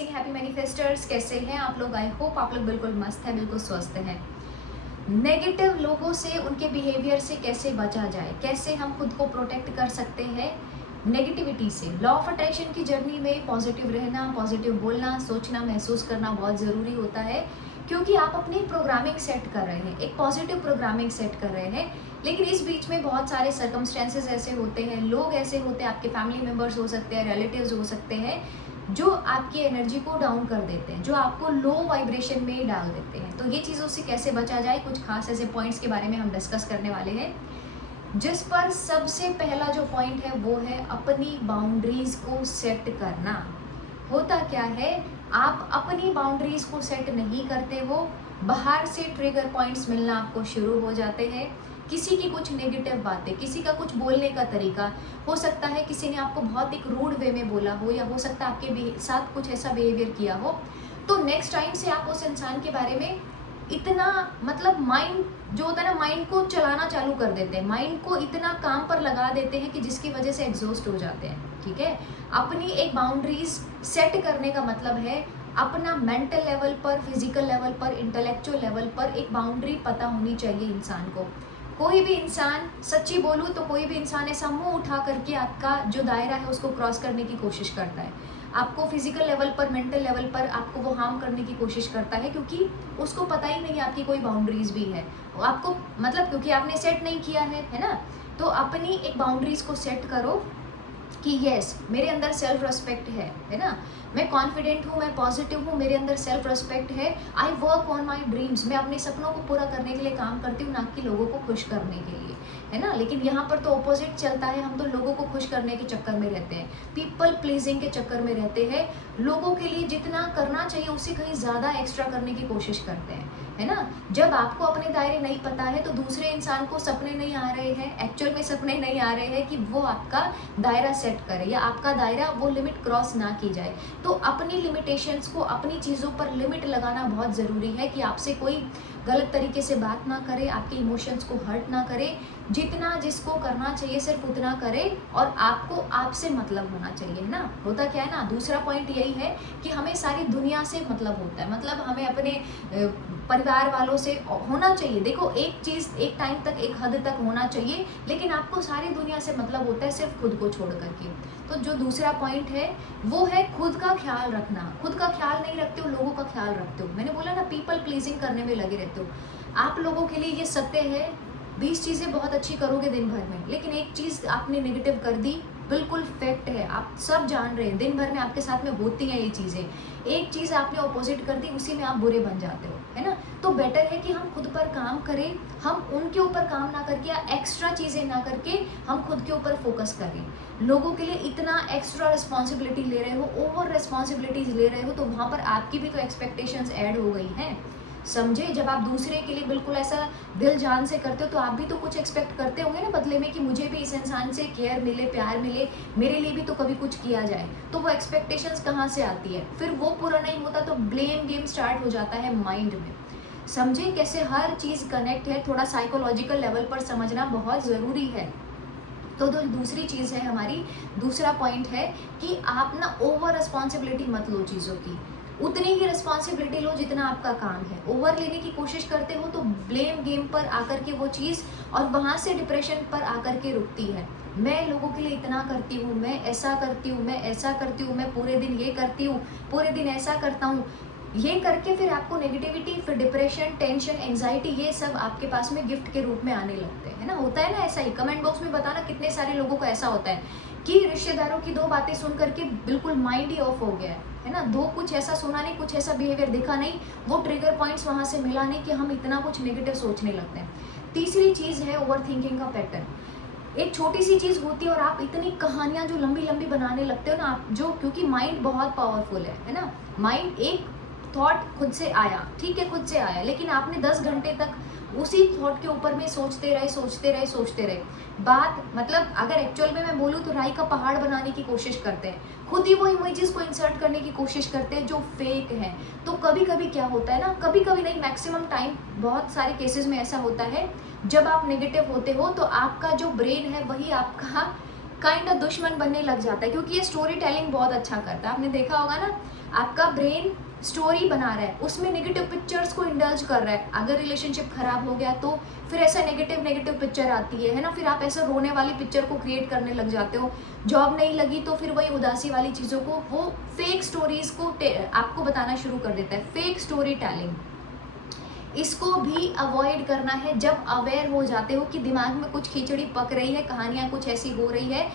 Amazing happy मैनिफेस्टर्स, कैसे हैं आप लोग? आई होप आप लोग बिल्कुल मस्त हैं, बिल्कुल स्वस्थ हैं। नेगेटिव लोगों से, उनके बिहेवियर से कैसे बचा जाए, कैसे हम खुद को प्रोटेक्ट कर सकते हैं नेगेटिविटी से। लॉ ऑफ अट्रैक्शन की जर्नी में पॉजिटिव रहना, पॉजिटिव बोलना, सोचना, महसूस करना बहुत ज़रूरी होता है, क्योंकि आप अपनी प्रोग्रामिंग सेट कर रहे हैं, एक पॉजिटिव प्रोग्रामिंग सेट कर रहे हैं। लेकिन इस बीच में बहुत सारे सर्कमस्टेंसेस ऐसे होते हैं, लोग ऐसे होते हैं, आपके फैमिली मेम्बर्स हो सकते हैं, रिलेटिव्स हो सकते हैं, जो आपकी एनर्जी को डाउन कर देते हैं, जो आपको लो वाइब्रेशन में डाल देते हैं। तो ये चीज़ों से कैसे बचा जाए, कुछ खास ऐसे पॉइंट्स के बारे में हम डिस्कस करने वाले हैं, जिस पर सबसे पहला जो पॉइंट है वो है अपनी बाउंड्रीज को सेट करना। होता क्या है, आप अपनी बाउंड्रीज को सेट नहीं करते हो, बाहर से ट्रिगर पॉइंट्स मिलना आपको शुरू हो जाते हैं। किसी की कुछ नेगेटिव बातें, किसी का कुछ बोलने का तरीका, हो सकता है किसी ने आपको बहुत एक रूड वे में बोला हो, या हो सकता है आपके साथ कुछ ऐसा बिहेवियर किया हो, तो नेक्स्ट टाइम से आप उस इंसान के बारे में इतना, मतलब माइंड जो होता है ना, माइंड को चलाना चालू कर देते हैं, माइंड को इतना काम पर लगा देते हैं कि जिसकी वजह से एग्जॉस्ट हो जाते हैं। ठीक है, अपनी एक बाउंड्रीज सेट करने का मतलब है अपना मेंटल लेवल पर, फिजिकल लेवल पर, इंटेलेक्चुअल लेवल पर एक बाउंड्री पता होनी चाहिए इंसान को। कोई भी इंसान, सच्ची बोलूँ तो कोई भी इंसान ऐसा मुंह उठा करके आपका जो दायरा है उसको क्रॉस करने की कोशिश करता है, आपको फिजिकल लेवल पर, मेंटल लेवल पर आपको वो हार्म करने की कोशिश करता है, क्योंकि उसको पता ही नहीं आपकी कोई बाउंड्रीज भी है। आपको मतलब क्योंकि आपने सेट नहीं किया है ना। तो अपनी एक बाउंड्रीज को सेट करो कि यस, मेरे अंदर सेल्फ रेस्पेक्ट है ना, मैं कॉन्फिडेंट हूँ, मैं पॉजिटिव हूँ, मेरे अंदर सेल्फ रेस्पेक्ट है। I work on my dreams, मैं अपने सपनों को पूरा करने के लिए काम करती हूँ, ना कि लोगों को खुश करने के लिए, है ना। लेकिन यहाँ पर तो ऑपोजिट चलता है, हम तो लोगों को खुश करने के चक्कर में रहते हैं, पीपल प्लीजिंग के चक्कर में रहते हैं, लोगों के लिए जितना करना चाहिए उससे कहीं ज़्यादा एक्स्ट्रा करने की कोशिश करते हैं, है ना। जब आपको अपने दायरे नहीं पता है तो दूसरे इंसान को सपने नहीं आ रहे हैं, एक्चुअल में सपने नहीं आ रहे हैं कि वो आपका दायरा सेट करे, या आपका दायरा वो लिमिट क्रॉस ना की जाए। तो अपनी लिमिटेशंस को, अपनी चीज़ों पर लिमिट लगाना बहुत ज़रूरी है, कि आपसे कोई गलत तरीके से बात ना करे, आपके इमोशंस को हर्ट ना करे, जितना जिसको करना चाहिए सिर्फ उतना करे, और आपको आपसे मतलब होना चाहिए, है ना। होता क्या है ना, दूसरा पॉइंट यही है कि हमें सारी दुनिया से मतलब होता है, मतलब हमें अपने परिवार वालों से होना चाहिए। देखो, एक चीज़ एक टाइम तक, एक हद तक होना चाहिए, लेकिन आपको सारी दुनिया से मतलब होता है सिर्फ खुद को छोड़ करके। तो जो दूसरा पॉइंट है वो है खुद का ख्याल रखना। खुद का ख्याल नहीं रखते हो, लोगों का ख्याल रखते हो। मैंने बोला ना, पीपल प्लीजिंग करने में लगे रहते हो। आप लोगों के लिए ये सत्य है, 20 चीज़ें बहुत अच्छी करोगे दिन भर में, लेकिन एक चीज़ आपने नेगेटिव कर दी, बिल्कुल फैक्ट है, आप सब जान रहे हैं, दिन भर में आपके साथ में होती हैं ये चीज़ें। एक चीज़ आपने ऑपोजिट कर दी, उसी में आप बुरे बन जाते हो, है ना। तो बेटर है कि हम खुद पर काम करें, हम उनके ऊपर काम ना करके, या एक्स्ट्रा चीज़ें ना करके हम खुद के ऊपर फोकस करें। लोगों के लिए इतना एक्स्ट्रा रिस्पॉन्सिबिलिटी ले रहे हो, ओवर रिस्पॉन्सिबिलिटीज ले रहे हो, तो वहाँ पर आपकी भी तो एक्सपेक्टेशंस ऐड हो गई हैं। समझे, जब आप दूसरे के लिए बिल्कुल ऐसा दिल जान से करते हो, तो आप भी तो कुछ एक्सपेक्ट करते होंगे ना बदले में, कि मुझे भी इस इंसान से केयर मिले, प्यार मिले, मेरे लिए भी तो कभी कुछ किया जाए। तो वो एक्सपेक्टेशंस कहाँ से आती है, फिर वो पूरा नहीं होता तो ब्लेम गेम स्टार्ट हो जाता है माइंड में। समझे कैसे हर चीज़ कनेक्ट है, थोड़ा साइकोलॉजिकल लेवल पर समझना बहुत ज़रूरी है। तो जो दूसरी चीज़ है हमारी, दूसरा पॉइंट है कि आप ना ओवर रिस्पॉन्सिबिलिटी मत लो चीज़ों की, उतनी ही रिस्पॉन्सिबिलिटी लो जितना आपका काम है। ओवर लेने की कोशिश करते हो तो ब्लेम गेम पर आकर के वो चीज़, और वहाँ से डिप्रेशन पर आकर के रुकती है। मैं लोगों के लिए इतना करती हूँ, मैं ऐसा करती हूँ, मैं ऐसा करती हूँ, मैं पूरे दिन ये करती हूँ, पूरे दिन ऐसा करता हूँ, ये करके फिर आपको नेगेटिविटी, फिर डिप्रेशन, टेंशन, एंजाइटी, ये सब आपके पास में गिफ्ट के रूप में आने लगते हैं, है ना। होता है ना ऐसा ही, कमेंट बॉक्स में बताना कितने सारे लोगों को ऐसा होता है कि रिश्तेदारों की 2 बातें सुन करके बिल्कुल माइंड ही ऑफ हो गया है ना। दो कुछ ऐसा सुना नहीं, कुछ ऐसा बिहेवियर दिखा नहीं, वो ट्रिगर पॉइंट्स वहाँ से मिला नहीं, कि हम इतना कुछ नेगेटिव सोचने लगते हैं। तीसरी चीज़ है ओवर थिंकिंग का पैटर्न। एक छोटी सी चीज़ होती है और आप इतनी कहानियाँ जो लंबी लंबी बनाने लगते हो ना आप, जो क्योंकि माइंड बहुत पावरफुल है ना। माइंड एक थॉट खुद से आया, ठीक है, खुद से आया, लेकिन आपने 10 घंटे तक उसी थॉट के ऊपर में सोचते रहे, सोचते रहे, सोचते रहे। बात मतलब अगर एक्चुअल में मैं बोलूँ तो राई का पहाड़ बनाने की कोशिश करते हैं, खुद ही वो इमेजेस को इंसर्ट करने की कोशिश करते हैं जो फेक हैं। तो कभी कभी क्या होता है ना, कभी कभी नहीं, मैक्सिमम टाइम, बहुत सारे केसेस में ऐसा होता है, जब आप नेगेटिव होते हो तो आपका जो ब्रेन है वही आपका काइंड ऑफ दुश्मन बनने लग जाता है, क्योंकि ये स्टोरी टेलिंग बहुत अच्छा करता है। आपने देखा होगा ना, आपका ब्रेन स्टोरी बना रहा है, उसमें नेगेटिव पिक्चर्स को इंडल्ज कर रहा है। अगर रिलेशनशिप खराब हो गया तो फिर ऐसा नेगेटिव पिक्चर आती है ना, फिर आप ऐसा रोने वाली पिक्चर को क्रिएट करने लग जाते हो। जॉब नहीं लगी तो फिर वही उदासी वाली चीज़ों को, वो फेक स्टोरीज को आपको बताना शुरू कर देता है, फेक स्टोरी टेलिंग। इसको भी अवॉइड करना है। जब अवेयर हो जाते हो कि दिमाग में कुछ खिचड़ी पक रही है, कहानियाँ कुछ ऐसी हो रही है,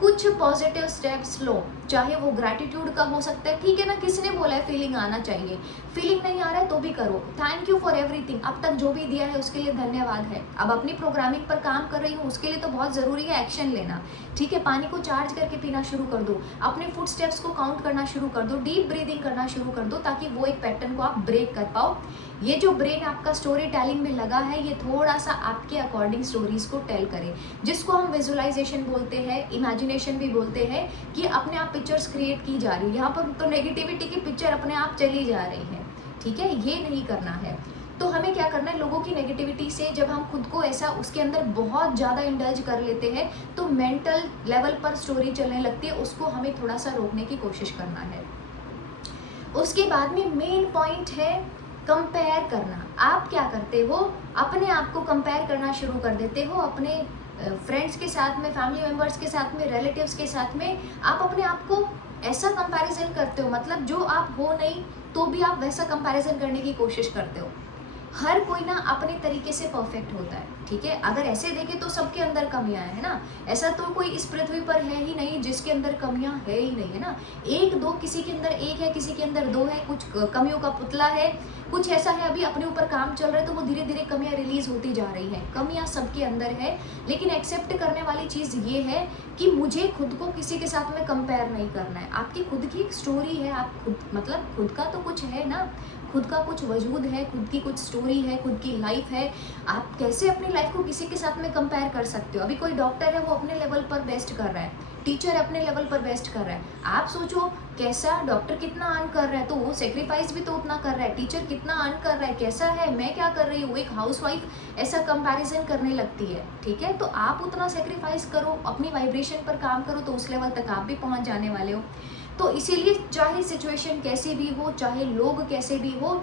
कुछ पॉजिटिव स्टेप्स लो। चाहे वो ग्रैटिट्यूड का हो सकता है, ठीक है ना, किसने बोला है फीलिंग आना चाहिए, फीलिंग नहीं आ रहा है तो भी करो। थैंक यू फॉर एवरीथिंग, अब तक जो भी दिया है उसके लिए धन्यवाद है। अब अपनी प्रोग्रामिंग पर काम कर रही हूँ, उसके लिए तो बहुत ज़रूरी है एक्शन लेना, ठीक है। पानी को चार्ज करके पीना शुरू कर दो, अपने फुट स्टेप्स को काउंट करना शुरू कर दो, डीप ब्रीदिंग करना शुरू कर दो, ताकि वो एक पैटर्न को आप ब्रेक कर पाओ। ये जो ब्रेन आपका स्टोरी टेलिंग में लगा है, ये थोड़ा सा आपके अकॉर्डिंग स्टोरीज को टेल करे, जिसको हम विजुअलाइजेशन बोलते हैं, इमेजिनेशन भी बोलते हैं, कि अपने आप पिक्चर्स क्रिएट की जा रही है। यहाँ पर तो नेगेटिविटी की पिक्चर अपने आप चली जा रही है, ठीक है, ये नहीं करना है। तो हमें क्या करना है, लोगों की नेगेटिविटी से जब हम खुद को ऐसा उसके अंदर बहुत ज़्यादा इंडल्ज कर लेते हैं तो मेंटल लेवल पर स्टोरी चलने लगती है, उसको हमें थोड़ा सा रोकने की कोशिश करना है। उसके बाद में मेन पॉइंट है कंपेयर करना। आप क्या करते हो, अपने आप को कंपेयर करना शुरू कर देते हो अपने फ्रेंड्स के साथ में, फैमिली मेम्बर्स के साथ में, रिलेटिव्स के साथ में। आप अपने आप को ऐसा कंपैरिजन करते हो, मतलब जो आप हो नहीं तो भी आप वैसा कंपैरिजन करने की कोशिश करते हो। हर कोई ना अपने तरीके से परफेक्ट होता है, ठीक है। अगर ऐसे देखें तो सबके अंदर कमियां हैं ना, ऐसा तो कोई इस पृथ्वी पर है ही नहीं जिसके अंदर कमियां है ही नहीं, है ना। एक दो, किसी के अंदर एक है, किसी के अंदर दो है, कुछ कमियों का पुतला है, कुछ ऐसा है अभी अपने ऊपर काम चल रहा है तो वो धीरे धीरे कमियां रिलीज होती जा रही है। कमियां सबके अंदर है, लेकिन एक्सेप्ट करने वाली चीज़ ये है कि मुझे खुद को किसी के साथ में कंपेयर नहीं करना है। आपकी खुद की एक स्टोरी है, आप खुद, मतलब खुद का तो कुछ है ना, खुद का कुछ वजूद है, खुद की कुछ स्टोरी है, खुद की लाइफ है। आप कैसे अपनी लाइफ को किसी के साथ में कंपेयर कर सकते हो। अभी कोई डॉक्टर है, वो अपने लेवल पर बेस्ट कर रहा है, टीचर अपने लेवल पर बेस्ट कर रहा है। आप सोचो कैसा डॉक्टर कितना अर्न कर रहा है तो वो सेक्रीफाइस भी तो उतना कर रहा है, टीचर कितना अर्न कर रहा है, कैसा है, मैं क्या कर रही हूँ, एक हाउसवाइफ ऐसा कंपैरिजन करने लगती है, ठीक है। तो आप उतना सेक्रीफाइस करो, अपनी वाइब्रेशन पर काम करो, तो उस लेवल तक आप भी पहुँच जाने वाले हो। तो इसीलिए चाहे सिचुएशन कैसी भी हो, चाहे लोग कैसे भी हो,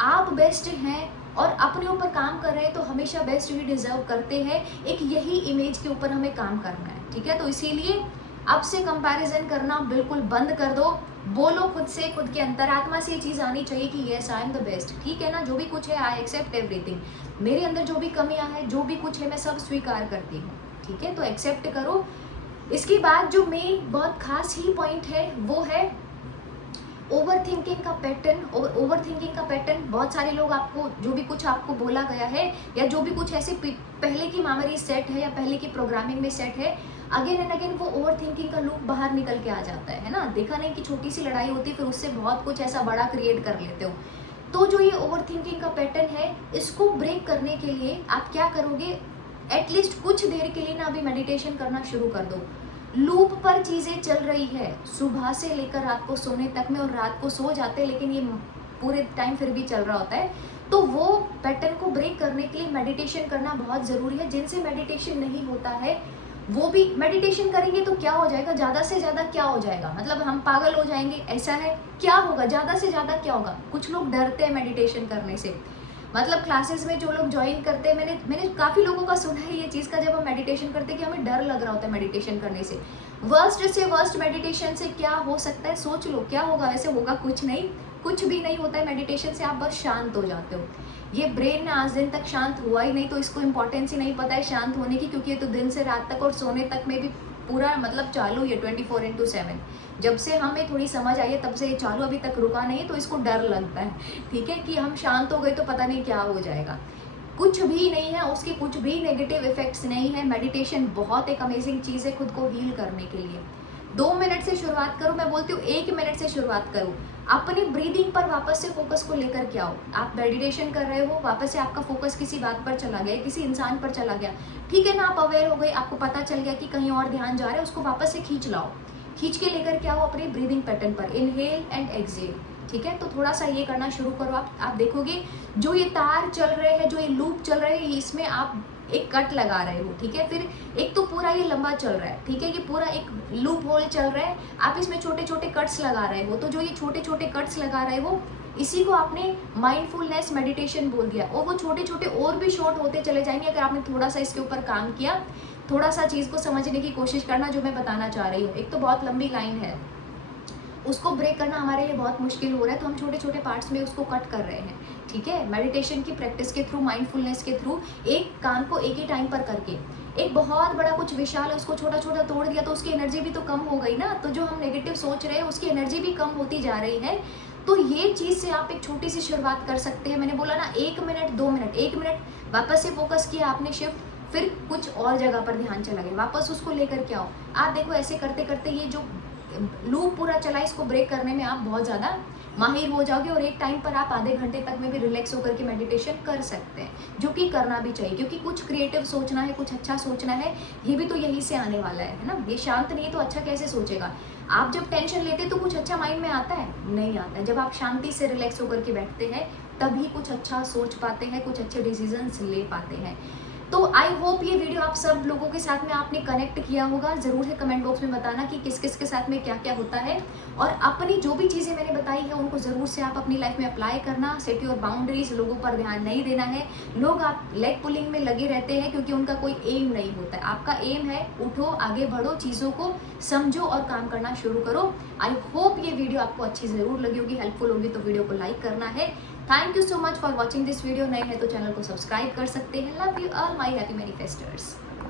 आप बेस्ट हैं और अपने ऊपर काम कर रहे हैं तो हमेशा बेस्ट ही डिजर्व करते हैं। एक यही इमेज के ऊपर हमें काम करना है, ठीक है। तो इसीलिए अब से कंपैरिजन करना बिल्कुल बंद कर दो। बोलो खुद से, खुद के अंतरात्मा से ये चीज़ आनी चाहिए कि yes I am the best, ठीक है ना। जो भी कुछ है आई एक्सेप्ट एवरीथिंग, मेरे अंदर जो भी कमियां हैं, जो भी कुछ है, मैं सब स्वीकार करती हूँ, ठीक है। तो एक्सेप्ट करो। इसके बाद जो मेन बहुत खास ही पॉइंट है वो है ओवर थिंकिंग का पैटर्न। ओवर थिंकिंग का पैटर्न, बहुत सारे लोग आपको जो भी कुछ आपको बोला गया है या जो भी कुछ ऐसे पहले की मेमोरी सेट है या पहले की प्रोग्रामिंग में सेट है, अगेन एंड अगेन वो ओवर थिंकिंग का लूप बाहर निकल के आ जाता है ना। देखा नहीं कि छोटी सी लड़ाई होती है फिर उससे बहुत कुछ ऐसा बड़ा क्रिएट कर लेते हो। तो जो ये ओवर थिंकिंग का पैटर्न है, इसको ब्रेक करने के लिए आप क्या करोगे, एटलीस्ट कुछ देर के लिए ना अभी मेडिटेशन करना शुरू कर दो। लूप पर चीज़ें चल रही है सुबह से लेकर रात को सोने तक में, और रात को सो जाते हैं लेकिन ये पूरे टाइम फिर भी चल रहा होता है। तो वो पैटर्न को ब्रेक करने के लिए मेडिटेशन करना बहुत ज़रूरी है। जिनसे मेडिटेशन नहीं होता है वो भी मेडिटेशन करेंगे तो क्या हो जाएगा, ज़्यादा से ज़्यादा क्या हो जाएगा, मतलब हम पागल हो जाएंगे, ऐसा है, क्या होगा, ज़्यादा से ज़्यादा क्या होगा। कुछ लोग डरते हैं मेडिटेशन करने से, मतलब क्लासेस में जो लोग ज्वाइन करते हैं, मैंने काफ़ी लोगों का सुना है ये चीज़ का, जब हम मेडिटेशन करते हैं कि हमें डर लग रहा होता है मेडिटेशन करने से। वर्स्ट से वर्स्ट मेडिटेशन से क्या हो सकता है, सोच लो क्या होगा। वैसे होगा कुछ नहीं, कुछ भी नहीं होता है मेडिटेशन से, आप बस शांत हो जाते हो। ये ब्रेन ना आज दिन तक शांत हुआ ही नहीं तो इसको इम्पोर्टेंस ही नहीं पता है शांत होने की, क्योंकि ये तो दिन से रात तक और सोने तक में भी पूरा मतलब चालू है 24/7। जब से हमें थोड़ी समझ आई है तब से ये चालू, अभी तक रुका नहीं, तो इसको डर लगता है, ठीक है, कि हम शांत हो गए तो पता नहीं क्या हो जाएगा। कुछ भी नहीं है, उसके कुछ भी नेगेटिव इफेक्ट्स नहीं है। मेडिटेशन बहुत एक अमेजिंग चीज़ है खुद को हील करने के लिए। 2 मिनट से शुरुआत करो, मैं बोलती हूँ 1 मिनट से शुरुआत करो। अपनी ब्रीदिंग पर वापस से फोकस को लेकर के आओ। आप मेडिटेशन कर रहे हो, वापस से आपका फोकस किसी बात पर चला गया, किसी इंसान पर चला गया, ठीक है ना, आप अवेयर हो गए, आपको पता चल गया कि कहीं और ध्यान जा रहा है, उसको वापस से खींच लाओ, खींच के लेकर के आओ अपने ब्रीदिंग पैटर्न पर, इनहेल एंड एक्सहेल, ठीक है। तो थोड़ा सा ये करना शुरू करो। आप देखोगे जो ये तार चल रहे हैं, जो ये लूप चल रहे हैं, इसमें आप एक कट लगा रहे हो, ठीक है। फिर एक तो पूरा ये लंबा चल रहा है, ठीक है, ये पूरा एक लूप होल चल रहा है, आप इसमें छोटे छोटे कट्स लगा रहे हो। तो जो ये छोटे छोटे कट्स लगा रहे हो, इसी को आपने माइंडफुलनेस मेडिटेशन बोल दिया, और वो छोटे छोटे और भी शॉर्ट होते चले जाएंगे अगर आपने थोड़ा सा इसके ऊपर काम किया, थोड़ा सा चीज़ को समझने की कोशिश करना जो मैं बताना चाह रही हूँ। एक तो बहुत लंबी लाइन है, उसको ब्रेक करना हमारे लिए बहुत मुश्किल हो रहा है, तो हम छोटे छोटे पार्ट्स में उसको कट कर रहे हैं, ठीक है। मेडिटेशन की प्रैक्टिस के थ्रू, माइंडफुलनेस के थ्रू, एक काम को एक ही टाइम पर करके, एक बहुत बड़ा कुछ विशाल है उसको छोटा छोटा तोड़ दिया तो उसकी एनर्जी भी तो कम हो गई ना। तो जो हम नेगेटिव सोच रहे हैं उसकी एनर्जी भी कम होती जा रही है। तो ये चीज़ से आप एक छोटी सी शुरुआत कर सकते हैं। मैंने बोला ना 1 मिनट 2 मिनट, 1 मिनट वापस से फोकस किया आपने शिफ्ट, फिर कुछ और जगह पर ध्यान चला गया, वापस उसको लेकर के आओ। आप देखो ऐसे करते करते ये जो लूप पूरा चला, इसको ब्रेक करने में आप बहुत ज़्यादा माहिर हो जाओगे, और एक टाइम पर आप आधे घंटे तक में भी रिलैक्स होकर के मेडिटेशन कर सकते हैं, जो कि करना भी चाहिए, क्योंकि कुछ क्रिएटिव सोचना है, कुछ अच्छा सोचना है, ये भी तो यहीं से आने वाला है ना। ये शांत नहीं है तो अच्छा कैसे सोचेगा। आप जब टेंशन लेते हैं तो कुछ अच्छा माइंड में आता है? नहीं आता है। जब आप शांति से रिलैक्स होकर के बैठते हैं तभी कुछ अच्छा सोच पाते हैं, कुछ अच्छे डिसीजंस ले पाते हैं। तो आई होप ये वीडियो आप सब लोगों के साथ में आपने कनेक्ट किया होगा। ज़रूर है कमेंट बॉक्स में बताना कि किस किस के साथ में क्या क्या होता है, और अपनी जो भी चीज़ें मैंने बताई है उनको ज़रूर से आप अपनी लाइफ में अप्लाई करना। सेट योर बाउंड्रीज, लोगों पर ध्यान नहीं देना है। लोग आप लेग पुलिंग में लगे रहते हैं क्योंकि उनका कोई एम नहीं होता है। आपका एम है उठो, आगे बढ़ो, चीज़ों को समझो और काम करना शुरू करो। आई होप ये वीडियो आपको अच्छी ज़रूर लगी होगी, हेल्पफुल होगी, तो वीडियो को लाइक करना है। Thank you so much for watching this video. नए हैं तो चैनल को सब्सक्राइब कर सकते हैं। Love you all my happy मैनिफेस्टर्स।